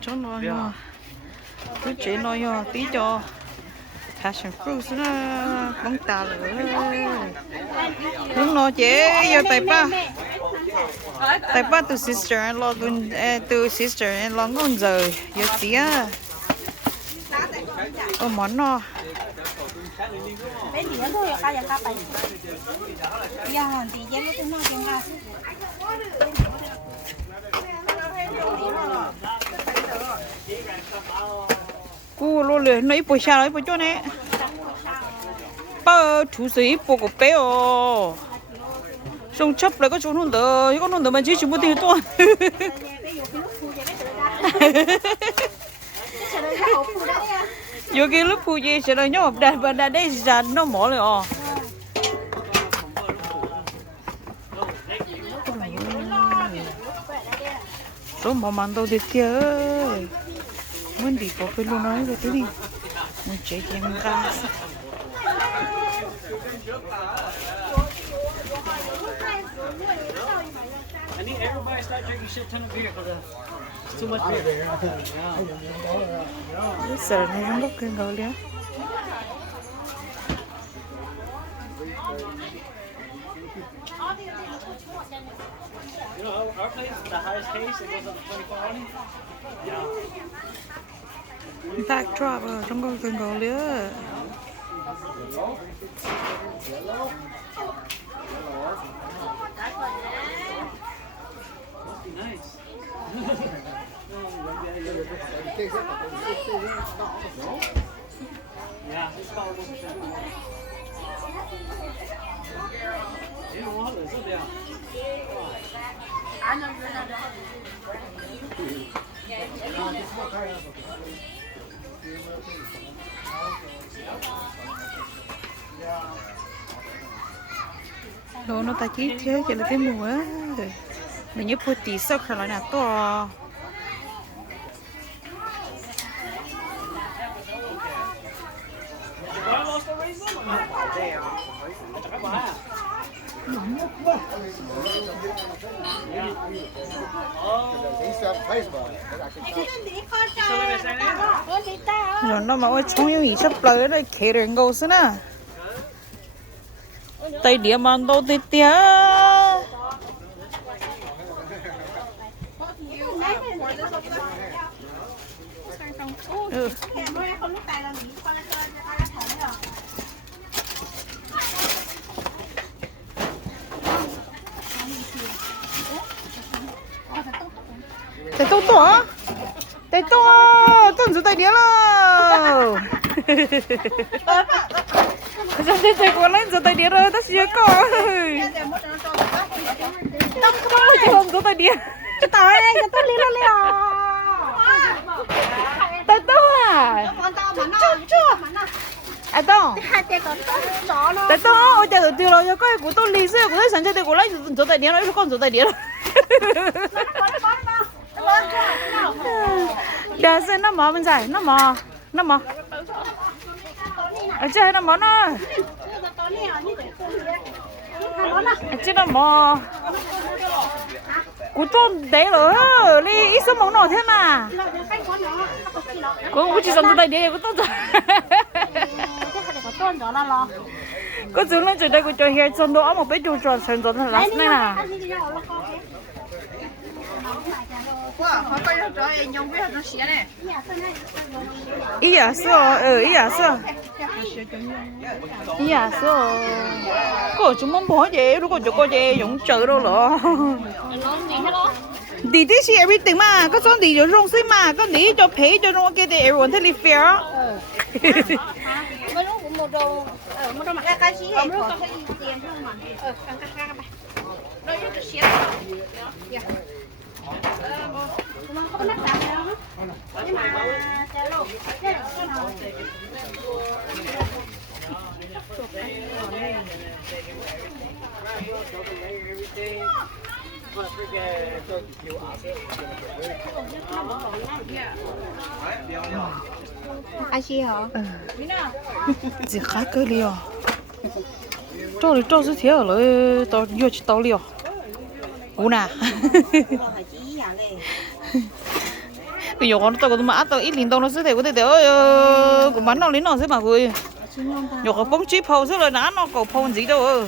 cho nó nha cứ chế nó nha tí cho passion fruit nó bông tà rồi hướng nó chế vô tay ba từ sister and lo từ sister and lo ngon rồi vô tía món nó bên địa thôi cả nhà cả bảy giờ hòn thì giờ nó cũng nói tiếng nga cú lô lười nó ít bồi xa nó ít bồi chỗ này ba chú sĩ bồi của bé ồ xong chấp lại có chỗ nôn đỡ có nôn đỡ mà chỉ một tiếng thôi vô cái lúc phụ gì sẽ nói nhau đàn và đàn đây là nó mỏ rồi à số mỏ mặn đâu thì kia muốn đi có phải luôn nói về cái gì muốn chơi game ra I need everybody to start drinking shit ton of beer because it's too much beer. sợ này không có cơn gạo liền You know, our place is the highest case. It goes up to 2400. Yeah. backdrop ở trong có cơn gạo liền Must be nice. Yeah, it's about 1%. Yeah, well, it's up there. đồ nó ta chỉ thế cho là cái mùa mình nhớ bữa tí sau khởi lại là to rồi nó mà ôi trong những gì sắp tới đây kể đến câu xí nè tay địa bàn đâu thì tía tay tốt to tay to tôi dùng tay đĩa rồi Saya kau lain zat dia dah tak siap kau. Tam kau lah jangan zat dia. tao đây cho tôi đi lên liền Tak tahu ah. À đâu? hai tay còn chó nó Tak tahu. Ôi trời tiêu rồi coi của tôi lì xưa của tôi sáng chơi của lấy zat dia nó con zat dia. Đã xem nó mò bên dài, nó mò. Ở trên nó mò nó. Chứ nó mò của tôi để rồi đi ít số món nào thế mà cũng chỉ xong tay đi của tôi rồi có chú lên từ đây của tôi hiện xong đó một bé chú tròn sườn tròn thật lắm này nè ý à sao ý à sao ý à sao có chúng mong bỏ gì如果就có gì dùng chợ đâu rồi đi đi是 everything 嘛個裝地就用水嘛個你就皮就用嘅哋 everyone tell you fair ไม่รู้ผมโมโดโมโดมาแค่การชี้เห็นก็ให้เตรียมเพื่อนมันกันไปเราจะเสียมันเขาไม่ได้แล้วนี่มาเซลล์เนี่ยก็ทai chi hả? gì khác cơ liò cho đi cho thế rồi tao vô chỉ tao liò cú nè bây giờ con tao có mà tao ít liền tao nó sẽ thấy có thể ơi của bắn nó lấy nó sẽ mà vui giờ có bông chip hầu rất là ná nó có phong gì đâu